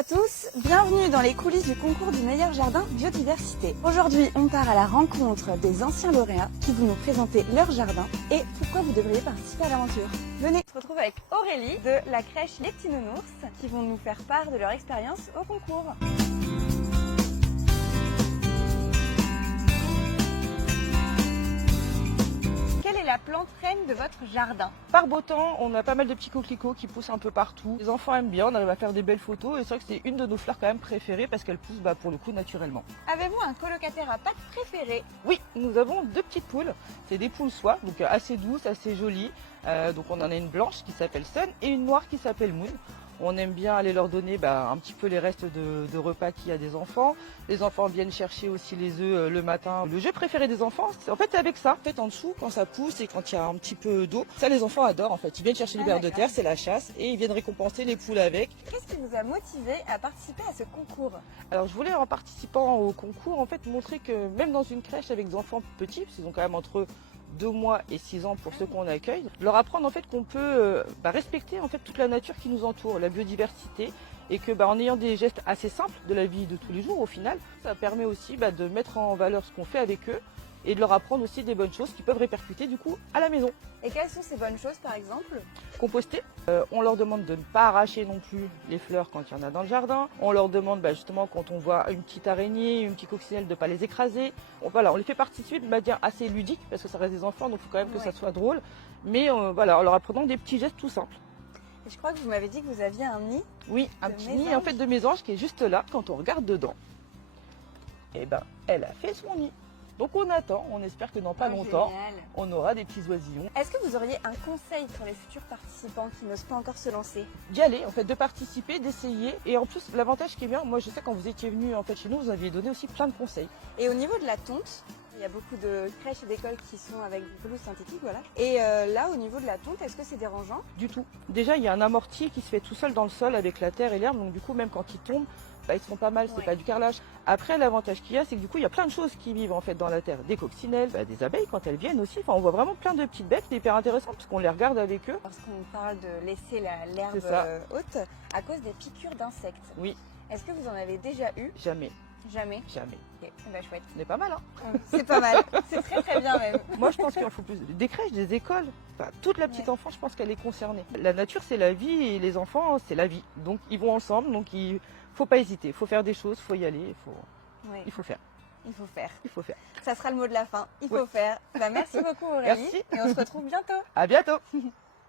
à tous, bienvenue dans les coulisses du concours du meilleur jardin biodiversité. Aujourd'hui, on part à la rencontre des anciens lauréats qui vont nous présenter leur jardin et pourquoi vous devriez participer à l'aventure. Venez, on se retrouve avec Aurélie de la crèche Les Petits Nounours qui vont nous faire part de leur expérience au concours. Quelle est la plante reine de votre jardin? Par beau temps, on a pas mal de petits coquelicots qui poussent un peu partout. Les enfants aiment bien, on arrive à faire des belles photos et c'est vrai que c'est une de nos fleurs quand même préférées parce qu'elle pousse pour le coup naturellement. Avez-vous un colocataire à pattes préféré? Oui, nous avons deux petites poules. C'est des poules soie, donc assez douces, assez jolies. Donc on en a une blanche qui s'appelle Sun et une noire qui s'appelle Moon. On aime bien aller leur donner un petit peu les restes de repas qu'il y a des enfants. Les enfants viennent chercher aussi les œufs le matin. Le jeu préféré des enfants, c'est avec ça. En fait, en dessous, quand ça pousse et quand il y a un petit peu d'eau, ça les enfants adorent en fait. Ils viennent chercher les vers de terre, c'est la chasse et ils viennent récompenser les poules avec. Qu'est-ce qui vous a motivé à participer à ce concours? Alors je voulais en participant au concours en fait montrer que même dans une crèche avec des enfants petits, parce qu'ils ont quand même entre 2 mois et 6 ans pour ceux qu'on accueille, leur apprendre en fait qu'on peut respecter en fait toute la nature qui nous entoure, la biodiversité, et que en ayant des gestes assez simples de la vie de tous les jours au final, ça permet aussi de mettre en valeur ce qu'on fait avec eux et de leur apprendre aussi des bonnes choses qui peuvent répercuter du coup à la maison. Et quelles sont ces bonnes choses par exemple? Composter, on leur demande de ne pas arracher non plus les fleurs quand il y en a dans le jardin. On leur demande justement quand on voit une petite araignée, une petite coccinelle de ne pas les écraser. On les fait participer de manière assez ludique parce que ça reste des enfants donc il faut quand même que ça soit drôle. Mais en leur apprenant des petits gestes tout simples. Et je crois que vous m'avez dit que vous aviez un nid. Oui, un petit nid en fait de mésange qui est juste là quand on regarde dedans. Et elle a fait son nid. Donc on attend, on espère que dans pas longtemps, génial. On aura des petits oisillons. Est-ce que vous auriez un conseil pour les futurs participants qui n'osent pas encore se lancer? D'y aller, en fait, de participer, d'essayer. Et en plus, l'avantage qui est bien, moi je sais quand vous étiez venu en fait chez nous, vous aviez donné aussi plein de conseils. Et au niveau de la tonte, il y a beaucoup de crèches et d'écoles qui sont avec du pelouse synthétique, voilà. Et là, au niveau de la tonte, est-ce que c'est dérangeant? Du tout. Déjà, il y a un amorti qui se fait tout seul dans le sol avec la terre et l'herbe, donc du coup, même quand ils tombent, ils sont pas mal, c'est pas du carrelage. Après, l'avantage qu'il y a, c'est que du coup, il y a plein de choses qui vivent en fait dans la terre. Des coccinelles, des abeilles quand elles viennent aussi. Enfin, on voit vraiment plein de petites bêtes, c'est hyper intéressant parce qu'on les regarde avec eux. Parce qu'on parle de laisser l'herbe haute à cause des piqûres d'insectes. Oui. Est-ce que vous en avez déjà eu? Jamais. Jamais? Jamais. Ok, chouette. On est pas mal, hein? C'est pas mal, c'est très très bien même. Moi, je pense qu'il en faut plus. Des crèches, des écoles, toute la petite enfance, je pense qu'elle est concernée. La nature, c'est la vie et les enfants, c'est la vie. Donc, ils vont ensemble, donc il faut pas hésiter. Il faut faire des choses, il faut y aller, il faut faire. Il faut faire. Il faut faire. Ça sera le mot de la fin. Il faut faire. Merci beaucoup Aurélie. Merci. Et on se retrouve bientôt. À bientôt.